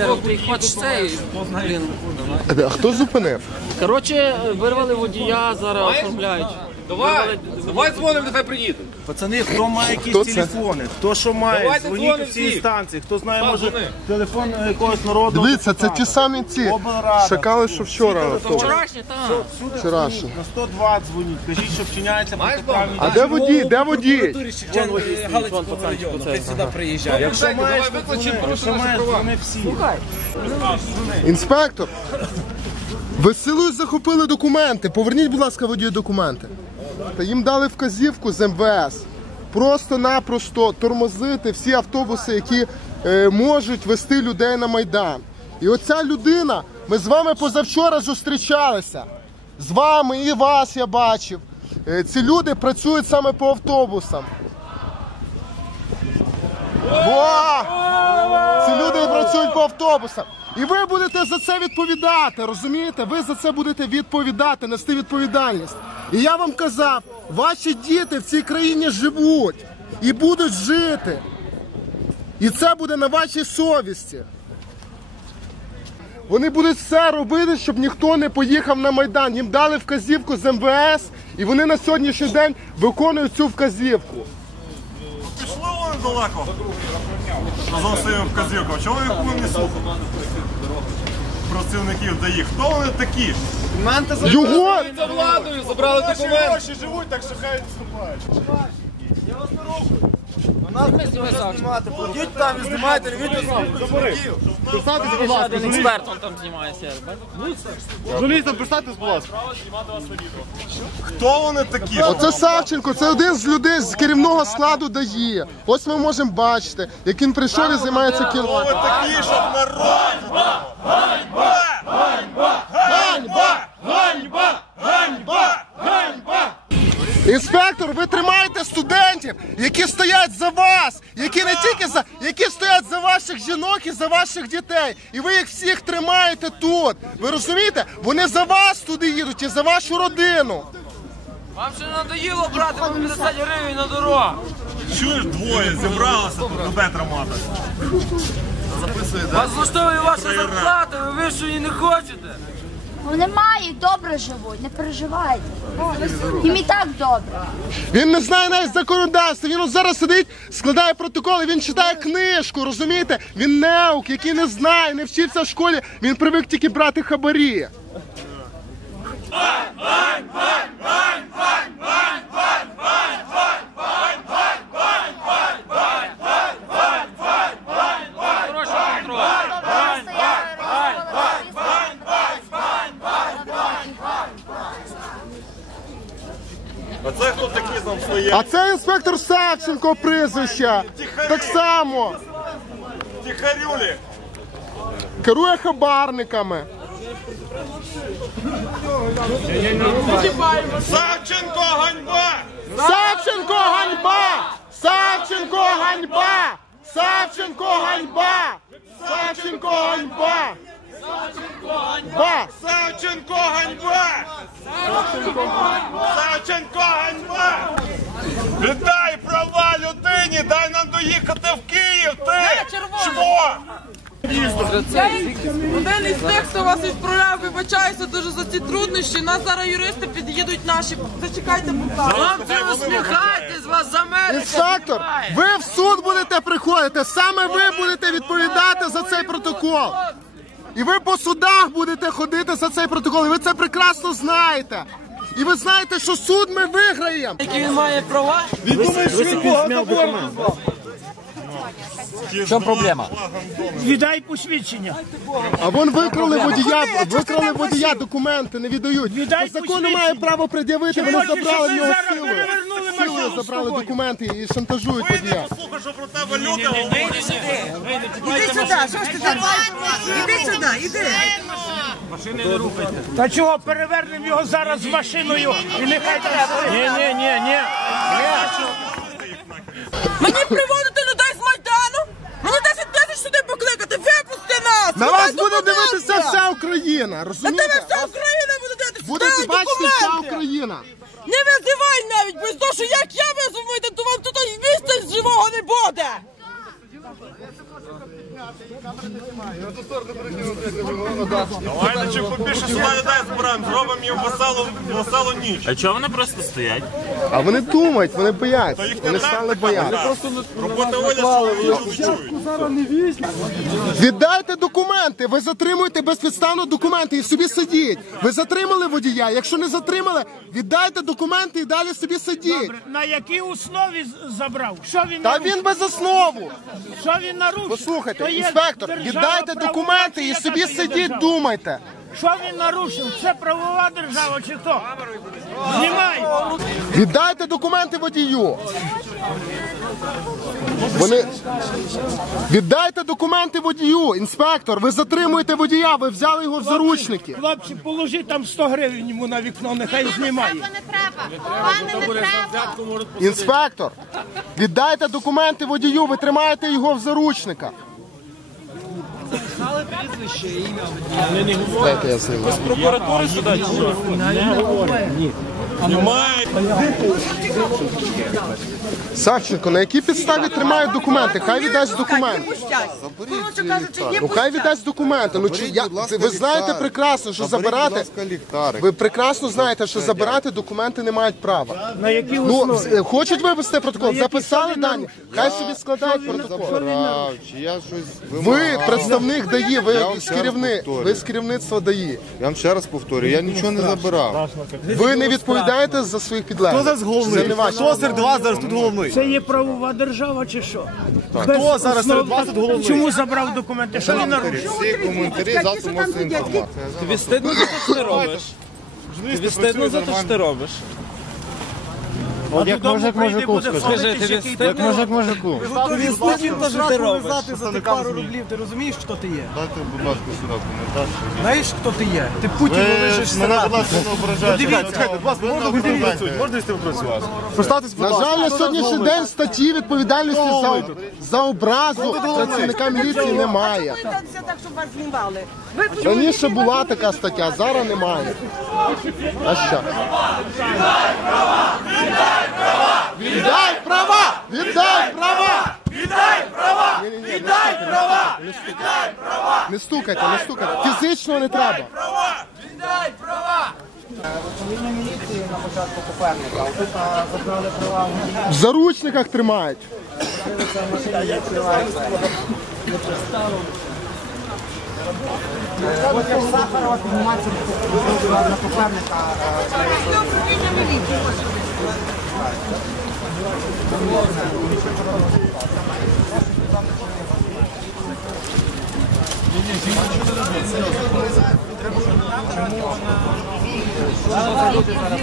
добрий, цей. Блін. А хто зупинив? Коротше, вирвали водія, зараз оформляють. Давай, давай дзвонимо, нехай приїде. Пацани, хто має якісь Хто це? телефони, хто що має, Давайте дзвоніть дзвонимо у всі всі. інстанції, хто знає, Так, може дзвони. телефон якогось народного. Дивіться, це ті самі ці. Облрада. Шакали, що вчора. автобус. Вчорашнє, так. Всюди дзвоніть, На 102 дзвоніть, кажіть, що вчиняється протиправні А де водій? Де водій? Якщо Давай маєш, викличемо, дзвони. порушимо Якщо маєш, права. дзвони всі. Інспектор. Ви силою захопили документи. Поверніть, будь ласка, водію документи. Та їм дали вказівку з МВС. Просто-напросто тормозити всі автобуси, які е, можуть вести людей на Майдан. І оця людина, ми з вами позавчора зустрічалися. З вами і вас я бачив. Е, ці люди працюють саме по автобусам. Во! Ці люди працюють по автобусам. І ви будете за це відповідати, розумієте? Ви за це будете відповідати, нести відповідальність. І я вам казав, ваші діти в цій країні живуть і будуть жити. І це буде на вашій совісті. Вони будуть все робити, щоб ніхто не поїхав на Майдан. Їм дали вказівку з МВС, і вони на сьогоднішній день виконують цю вказівку. Пішло вони далеко. Разом з своїм вказівком. Чого їх повинні слухати? Працівників ДАІ. Хто вони такі? Його За владою забрали документи. живуть, так що хай відступають. Ідіть там і знімайте, не відео Один експерт он там знімається. Журналістам представтесь, будь ласка. Хто вони такі? Оце Савченко, це один з людей з керівного складу ДАІ. Ось ми можемо бачити, як він прийшов і займається кіл. Хто ви такі, щоб народ? Інспектор, ви тримаєте студентів, які стоять за вас, які не тільки за які стоять за ваших жінок і за ваших дітей. І ви їх всіх тримаєте тут. Ви розумієте? Вони за вас туди їдуть і за вашу родину. Вам ще надоїло брати по 50 гривень на дорогу. Чуєш, двоє зібралися тут тебе тримати. Вас влаштовує ваша зарплата, ви вищої не хочете. Вони мають, добре живуть, не переживайте. Їм і так добре. Він не знає навіть законодавства. Він от зараз сидить, складає протоколи, він читає книжку, розумієте? Він неук, який не знає, не вчився в школі. Він привик тільки брати хабарі. А це хто такі там стоять? А це інспектор Савченко прізвища. Так само Тихарюлі. керує хабарниками. Савченко, ганьба! Савченко ганьба! Савченко ганьба! Савченко ганьба! Савченко ганьба! Ба! Савченко, ганьба! Савченко, ганьба! Віддай права людині, дай нам доїхати в Київ, ти! Один із тих, хто вас відправляв, вибачаюся дуже за ці труднощі. Нас зараз юристи під'їдуть наші. Зачекайте, будь ласка. Хлопці, усміхайтесь, вас за мене. Інспектор, ви в суд будете приходити, саме ви будете відповідати за цей протокол. І ви по судах будете ходити за цей протокол. І ви це прекрасно знаєте. І ви знаєте, що суд ми виграємо. Які він має права? В чому проблема? Віддай посвідчення. А вон викрали водія, викрали водія, документи не віддають. Віддай По закону посвідчення. має право пред'явити, вони хочеш, забрали в щоб нього зараз силою. перевернули Силою з забрали тобою? документи і шантажують водія. Послухай, що про тебе люди говорять. Іди сюди, що ж ти там? Іди сюди, іди. Та чого перевернемо його зараз з машиною і нехай там. Ні, ні, ні, ні. Мені приводити людей з Майдану? Мені 10 тисяч сюди покликати. Нас! На вас буде дивитися вся Україна, На тебе розумієте? вся Україна буде дивитися. Буде Дай бачити вся документи! Україна. Не визивай навіть, бо з того, що як я визву, то вам тут і місця живого не буде. Давайте чим побільше сюди людей збираємо, зробимо їм веселу, веселу ніч. А чого вони просто стоять? А вони думають, вони бояться. Їх не Вони треба стали боятися. просто Оля, що вони чують. Віддайте документи. Ви затримуєте безпідставно документи і собі сидіть. Ви затримали водія. Якщо не затримали, віддайте документи і далі собі сидіть. На якій основі з- забрав? Що він Та він без основу. Що він нарушив? Послухайте, інспектор, віддайте документи і собі сидіть, думайте. Що він нарушив? Це правова держава чи хто? Знімай! Віддайте документи водію. Вони віддайте документи водію, інспектор. Ви затримуєте водія, ви взяли його в заручники. Хлопці, положи там 100 гривень йому на вікно, нехай знімає. не треба. Пане, не треба. Інспектор, віддайте документи водію, ви тримаєте його в заручниках. Дайте я зніму. Прокуратури сюди чи що? Савченко, на якій підставі тримають документи? Хай віддасть документи. Коротше кажучи, є Ну хай віддасть документи. Ну чи я ви знаєте прекрасно, що забирати. Ви прекрасно знаєте, що забирати документи не мають права. На якій Ну з- хочуть вивести протокол, записали дані. Хай собі складають протокол. забирав, чи я щось Ви вимагав. представник ДАІ, ви вам з ще раз керівни, повторюю. ви з керівництва ДАІ. Я вам ще раз повторюю, я нічого не забирав. Ви не відповідаєте за своїх підлеглих. Хто зараз головний? Хто серед вас зараз тут головний? Це є правова держава чи що? Хто зараз серед вас тут головний? Чому забрав документи? Що він нарушив? Всі коментарі завтра масова інформація. Тобі стидно за те, що ти робиш? Тобі стидно за те, що ти робиш? От як мужик мужику Скажи, тобі стидно? Мужик мужику. Тобі стидно те, що ти робиш? за ти пару рублів, ти розумієш, хто ти є? Дайте, будь ласка, сюди коментар. Знаєш, хто ти є? Ти Путін вирішиш Ви мене, будь ласка, не ображайте. Дивіться, будь ласка, можна Ви ви ображайте. Можна з тим працювати? Представтесь, будь На жаль, на сьогоднішній день статті відповідальності за, за образу працівника міліції немає. так, щоб вас знімали. Раніше була така стаття, зараз немає. А що? Віддай права! Віддай права! Віддай права! Віддай права! Віддай права! Не стукайте, не стукайте. Фізично не треба. Права! Відай, права! В заручниках тримають. От як Сахарова піднімається на Коперника. Треба зробити зараз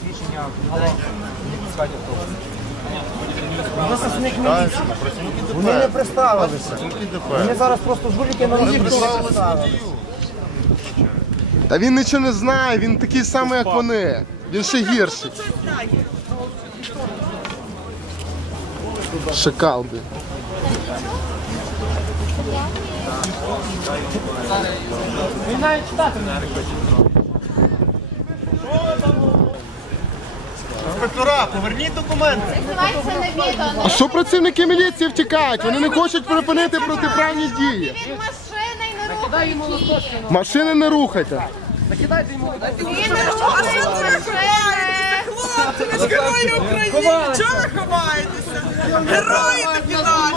свідчення в автобусі. Вони не представилися. Вони зараз просто жуліки на них Та він нічого не знає, він такий самий, як вони. Він ще гірший. Шакал, блін. Інспектора, поверніть документи. А що працівники міліції втікають? Вони не хочуть припинити протиправні дії. Від машини не рухайте. Машини не рухайте. Рухайте машини. Ж герої України! Чого ви ховаєтеся? Герої такі наші!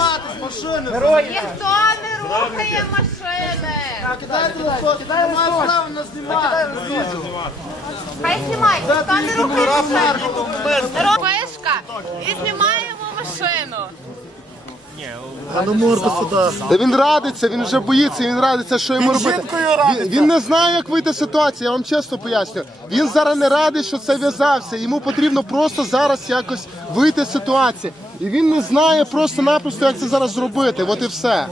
Ніхто не рухає машини. Хай знімай! ніхто не рухає машину. Робишка і знімаємо машину. Та він радиться, він вже боїться, він радиться, що йому робити. Він, він не знає, як вийти з ситуації, я вам чесно поясню. Він зараз не радий, що це в'язався. Йому потрібно просто зараз якось вийти з ситуації. І він не знає просто-напросто, як це зараз зробити. От і все.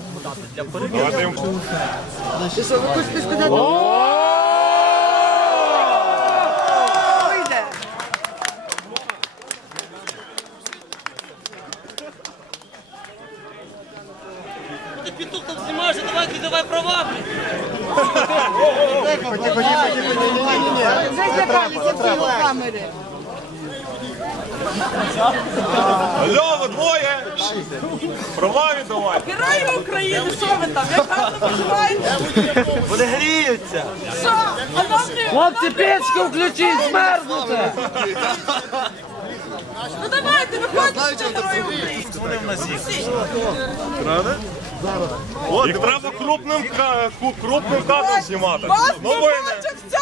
Ти петух там знімаєш, давай віддавай права. Зазиралися в ці камери. Алло, ви двоє! Права віддавай! Герої України, що ви там? Як гарно почуваєте? Вони гріються. Що? А не... Хлопці, печки включіть, змерзнете! Ну давайте, виходьте, що герої України. Їх. Треба крупним, ка- ку- крупним кадром знімати. Вас Новини. побачить вся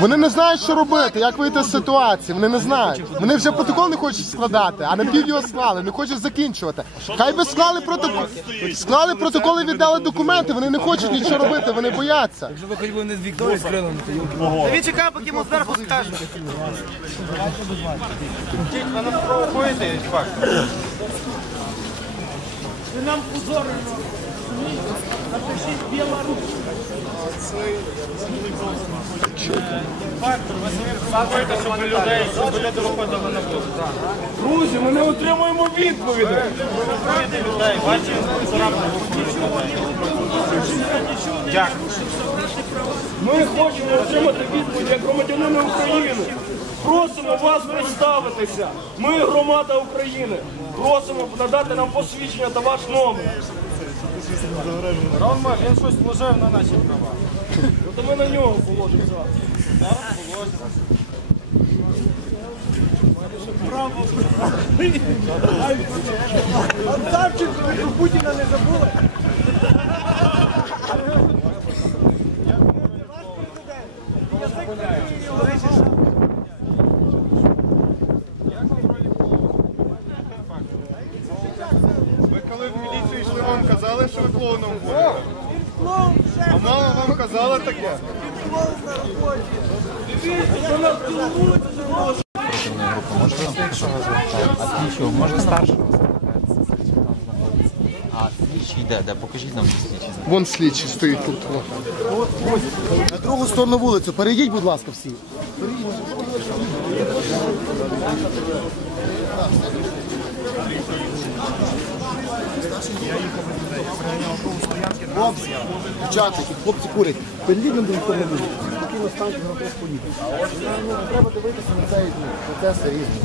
Вони не знають, що робити, як вийти з ситуації. Вони не знають. Вони вже протокол не хочуть складати, а на пів його склали, не хочуть закінчувати. Хай би склали протокол, склали протокол і віддали документи. Вони не хочуть нічого робити, вони бояться. Він чекає, поки йому зверху скажуть. Друзі, ми не отримуємо відповіді. Ми хочемо отримати відповідь як громадянини України. Просимо вас представитися. Ми громада України. Просимо надати нам посвідчення та ваш номер. Рома, він щось вложив на наші права. То ми на нього положимо зараз. Савченко, ви про Путіна не забули? Ви коли в міліцію йшли, вам казали, що ви клоуном будете? А мама вам казала таке? А слідчий йде, де? Покажіть нам слідчий. Вон слідчий стоїть тут. На другу сторону вулицю. Перейдіть, будь ласка, всі. Хлопці, дівчата, хлопці курять. Пенлідно до ніхто не вийде. Такий настанки на те. поїде. Треба дивитися на цей процес різний.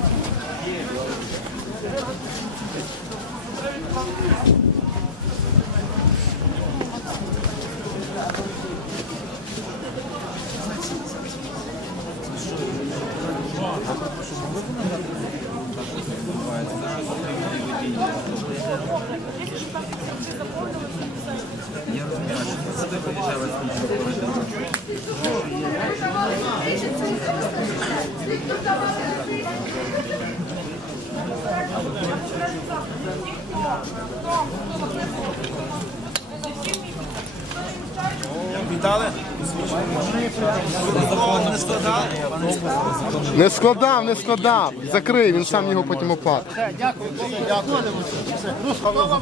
Не складав, не складав. Закрий, він сам його потім оплатить.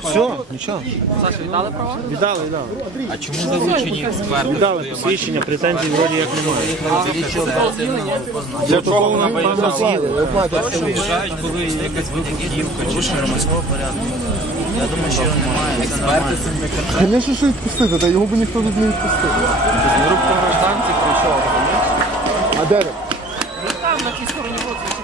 Все, нічого. Саша, віддали права? Віддали, віддали. А чому залучені експерти? Віддали посвідчення, претензій вроді як немає. Для того вони оплатять. Вважають, коли якась вибухівка чи що громадського порядку. Я думаю, що його немає. Експерти це не кажуть. Звісно, що відпустити, та його б ніхто тут не відпустив. Рубка гражданці прийшов. А де він? Там на тій стороні вулиці.